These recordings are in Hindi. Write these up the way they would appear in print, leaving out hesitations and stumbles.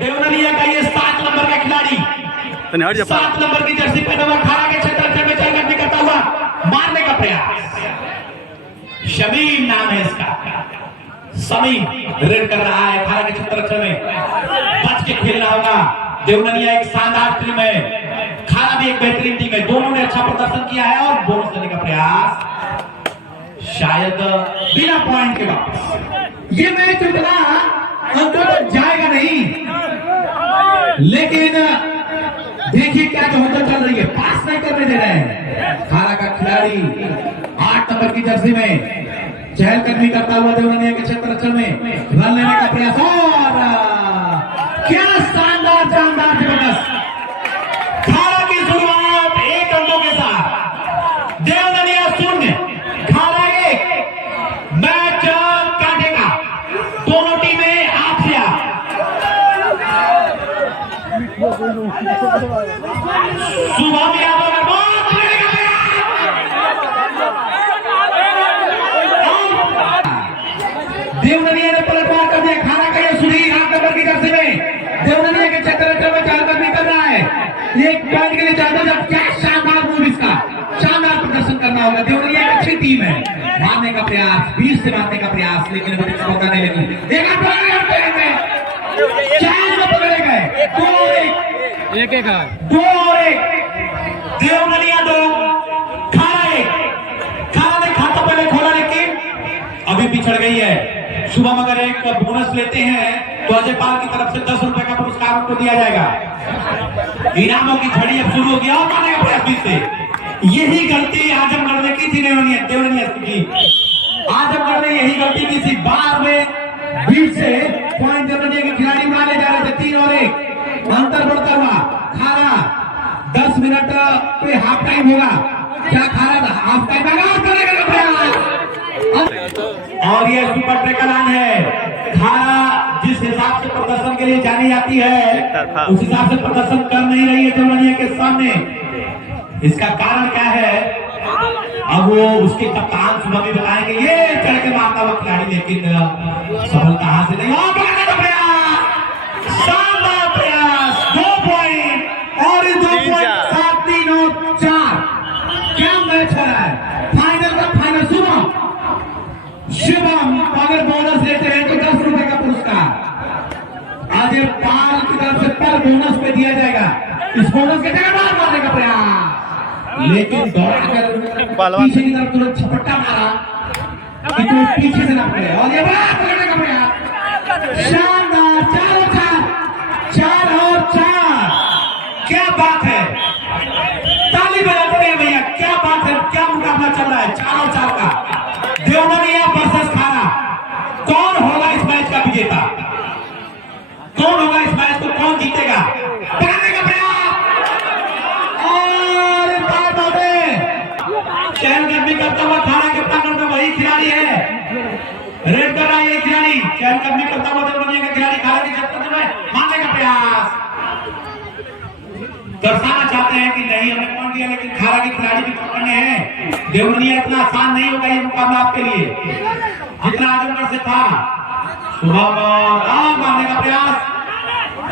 देवनलिया का ये 7 नंबर का खिलाड़ी 7 नंबर की जर्सी पहना हुआ खाड़ा के क्षेत्र में चल करने करता हुआ मारने का प्रयास। शमीम नाम है इसका, समीम रेड कर रहा है खाड़ा के क्षेत्र में, बच के खेलना होगा। देवनलिया एक शानदार टीम है, खाड़ा भी एक बेहतरीन टीम है, दोनों ने अच्छा प्रदर्शन किया है और बोनस देने का प्रयास शायद बिना पॉइंट के वापस। ये मैच उतना अंदर तक जाएगा नहीं, लेकिन देखिए क्या जो होता चल रही है, पास नहीं करने दे रहे हैं। खाड़ा का खिलाड़ी 8 नंबर की जर्सी में चहलकदमी करता हुआ देवनलिया के क्षेत्र में रन लेने का प्रयास, और क्या शानदार जानदार जबरदस्त खाड़ा की शुरुआत 1 अंकों के साथ। देवनलिया 0 खाड़ा 1। मैच काटेगा दोनों टीमें आप से आप। शुभम यादव का बहुत देवनलिया ने पलटवार कर दिया। खाड़ा का यह सुधीर 8 नंबर की जर्सी में देवनलिया के क्षेत्र में चहलकदमी कर रहा है। एक पॉइंट के लिए चाहते जब क्या शानदार मूव, इसका शानदार प्रदर्शन करना होगा। देवनलिया एक अच्छी टीम है, मारने का प्रयास, 20 से मारने का प्रयास, लेकिन अभी तक मौका नहीं लगी। पकड़े गए 2 और 1 देवनलिया 2 खाड़ा 1। खाड़ा ने खाता पहले खोला लेकिन अभी पिछड़ गई है। शुभम अगर एक बोनस लेते हैं तो अजय पाल की तरफ से 10 रुपए का पुरस्कार उनको दिया जाएगा। इनामों की झड़ी अब शुरू हो गया और मारने का प्रयास फिर से। यही गलती आजमगढ़ ने की थी देवनलिया की। आजमगढ़ ने यही गलती की थी, बार में बीच से पॉइंट देवनलिया के खिलाड़ी मारे जा रहे थे। 3 और 1 अंतर बढ़ता हुआ। खाड़ा 10 मिनट पे हाफ टाइम होगा। क्या खाड़ा हाफ टाइम करने का प्रयास, और ये सुपर ट्रैकलान है। खाड़ा जिस हिसाब से प्रदर्शन के लिए जानी जाती है उस हिसाब से प्रदर्शन कर नहीं रही है देवनलिया के सामने। इसका कारण क्या है अब वो उसके कप्तान सुबह भी बताएंगे। ये चढ़ के मारता हुआ खिलाड़ी, लेकिन सफलता हासिल नहीं। शानदार प्रयास, 2 पॉइंट और इस 2 पॉइंट 7 3 और 4। क्या मैच हो रहा है, फाइनल का फाइनल। शुभम अगर बोनस लेते हैं तो 10 रुपए का पुरस्कार आज पाल की तरफ से पर बोनस पे दिया जाएगा। इस बोनस के जगह बाहर मारने का प्रयास, लेकिन दौड़ाकर पीछे की तरफ तुरंत झपट्टा मारा कि कोई पीछे से ना पड़े, और ये बाहर पकड़ने का प्रयास। शानदार 4 और 4। क्या बात है, ताली बजाते हैं भैया, क्या बात है, क्या मुकाबला चल रहा है 4 और 4 का। देवनलिया वर्सेस खाड़ा, कौन होगा इस मैच का विजेता, कौन होगा इस मैच को, कौन जीतेगा। पकड़ने का प्रयास और चहलकदमी करता हुआ खाड़ा के पकड़ में वही खिलाड़ी है, रेड कर रहा है ये खिलाड़ी। चहलकदमी करता हुआ देवनलिया का खिलाड़ी खाड़ा के क्षेत्र में मारने का प्रयास, दर्शाना चाहते हैं कि नहीं हमने पॉइंट दिया, लेकिन खाड़ा के खिलाड़ी भी पकड़ने हैं। देवनलिया इतना आसान नहीं होगा ये मुकाबला आपके लिए जितना आजमगढ़ से था। शुभम मारने का प्रयास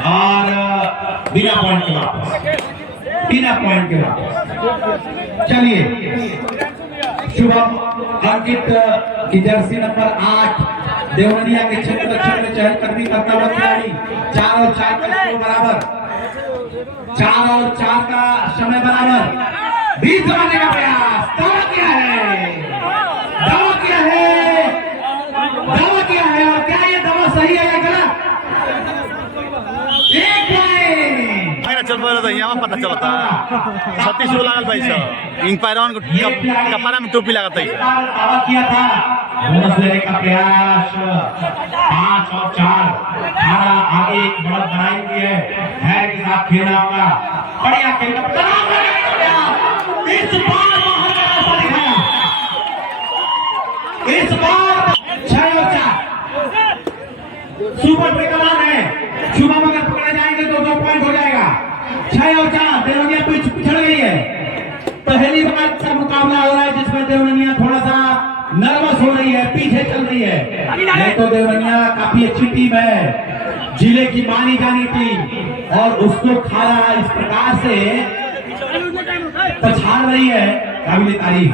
और बिना पॉइंट के वापस। चलिए, शुभम अंकित की जर्सी नंबर 8 देवनलिया के क्षेत्र में चहलकदमी करता हुआ खिलाड़ी। 4 और 4 का स्कोर बराबर, 4 और 4 का समय बराबर। 20 मारने का प्रयास, दावा किया है, और क्या ये दावा सही है या गलत। 1 पॉइंट चल यहाँ पता चलता 36 गो लागल भाई सब इन पैरवन को कपड़ा में टोपी लगाता है। दावा किया था, बोनस लेने का प्रयास। 5 और 4 खाड़ा आगे एक बढ़त बनाई हुई है, धैर्य के साथ खेलना होगा, बढ़िया खेलना। इस बार इस बार 6 और 4 सुपर ट्रैकलान है। शुभम अगर पकड़े जाएंगे तो 2 पॉइंट हो जाएगा। 6 और 4 देवनलिया पिछड़ गई है। पहली बार का मुकाबला हो रहा है जिसमें देवनलिया थोड़ा सा नर्वस हो रही है, पीछे चल रही है। नहीं तो देवनलिया काफी अच्छी टीम है, जिले की मानी जानी टीम और उसको खारा इस प्रकार से पछाड़ रही है, काबिल तारीफ।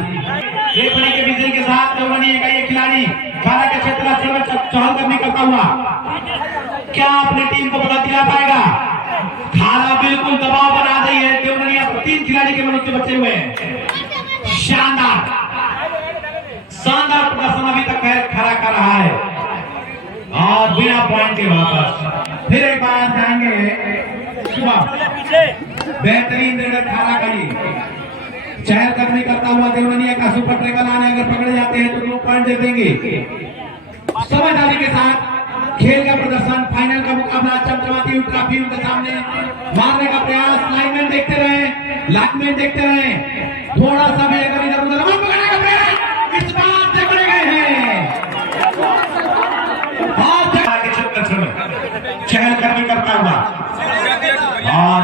रेफरी के विजय के साथ देवबंदी का ये खिलाड़ी खारा के क्षेत्र में चहल करने करता हुआ क्या अपनी टीम को पता दिला पाएगा? खारा बिल्कुल दबाव बना रही है, देवबंदी पर 3 खिलाड़ी के मनुष्य बचे हुए हैं। शानदार शानदार प्रदर्शन अभी तक खारा कर रहा है और बिना पॉइंट के वापस फिर एक बार जाएंगे। बेहतरीन खारा का ये चहल करने करता हुआ देवबंदी का सुपर ट्रिकल आने अगर पकड़े जाते हैं तो 2 पॉइंट दे देंगे। समझदारी के साथ खेल का प्रदर्शन, फाइनल का मुकाबला चमचमाती हुई ट्रॉफी उनके सामने मारने का प्रयास। लाइनमैन देखते रहे, थोड़ा सा भी अगर इधर उधर पकड़ने का प्रयास, इस बात से पकड़े गए हैं चहल करने करता हुआ और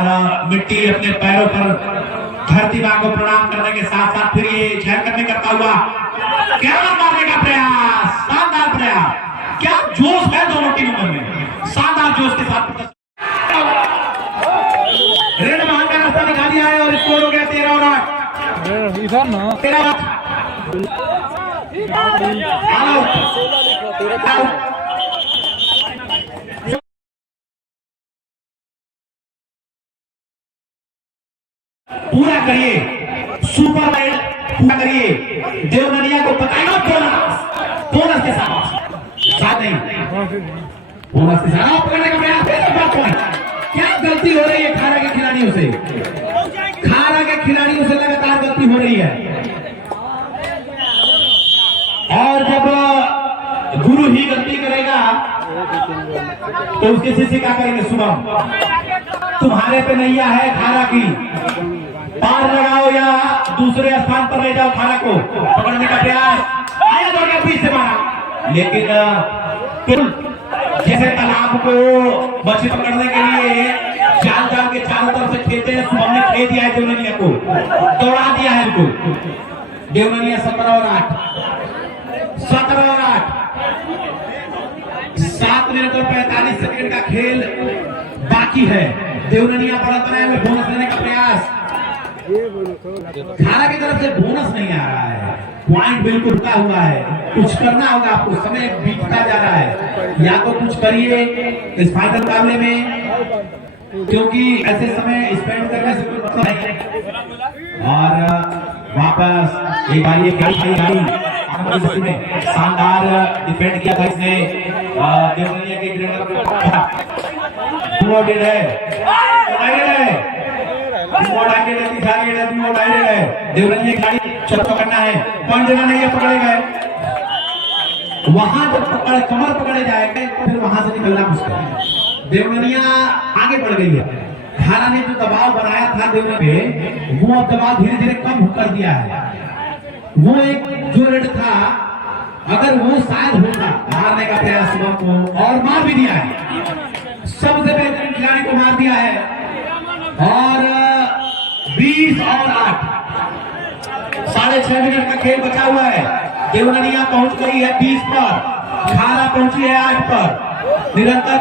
मिट्टी अपने पैरों पर धरती मां को प्रणाम करने के साथ साथ फिर ये चहल करने करता हुआ क्या मारने का प्रयास, शानदार प्रयास। क्या जोश है दोनों टीमों में, शानदार जोश के साथ रेड महान का रास्ता दिखा दिया है और स्कोर हो गया 13 और 8 इधर ना 13 पूरा करिए, सुपर राइड पूरा करिए। देवबंदिया को बताएगा बोनस के साथ नहीं, बोनस के साथ पकड़ने का प्रयास। क्या गलती हो रही है खारा के खिलाड़ियों से? खारा के खिलाड़ियों से लगातार गलती हो रही है और जब गुरु ही गलती करेगा तो उसके शिष्य क्या करेंगे? सुबह तुम्हारे पे नैया है खारा की, पार लगाओ या दूसरे स्थान पर ले जाओ खारा को। पकड़ने का प्रयास आया, दौड़ के बीच से मारा, लेकिन जैसे तालाब को मछली पकड़ने के लिए जाल के चारों तरफ से खेलते हैं, शुभम ने खेल दिया है देवबंदिया को, दौड़ा दिया है इनको। देवबंदिया 17 और 8 7 मिनट और 45 सेकंड का खेल बाकी है। देवबंदिया बढ़त रहे हैं, बोनस लेने का प्रयास। खारा की तरफ से बोनस नहीं आ रहा है, पॉइंट बिल्कुल रुका हुआ है। कुछ करना होगा आपको, समय बीतता जा रहा है, या तो कुछ करिए इस फाइनल मुकाबले में, क्योंकि ऐसे समय स्पेंड करने से कोई मतलब नहीं। और वापस एक बार ये शानदार डिफेंड किया था इसने देवबंदिया के देवबंदिया खिलाड़ी चल पकड़ना है, पॉइंट देना नहीं है, पकड़े गए। वहां जब कमर पकड़े जाएंगे फिर वहां से निकलना मुश्किल है। देवबंदिया आगे बढ़ गई है। खारा ने जो दबाव बनाया था देवबंदिया पे, वो अब दबाव धीरे धीरे कम कर दिया है। वो एक जो रेड था, अगर वो शायद होता मारने का प्रयास सुबह को, और मार भी दिया है, सबसे बेहतरीन खिलाड़ी को मार दिया है। और 20 और 8 6.5 मिनट का खेल बचा हुआ है। देवबंदिया पहुंच गई है 20 पर, खारा पहुंची है 8 पर। निरंतर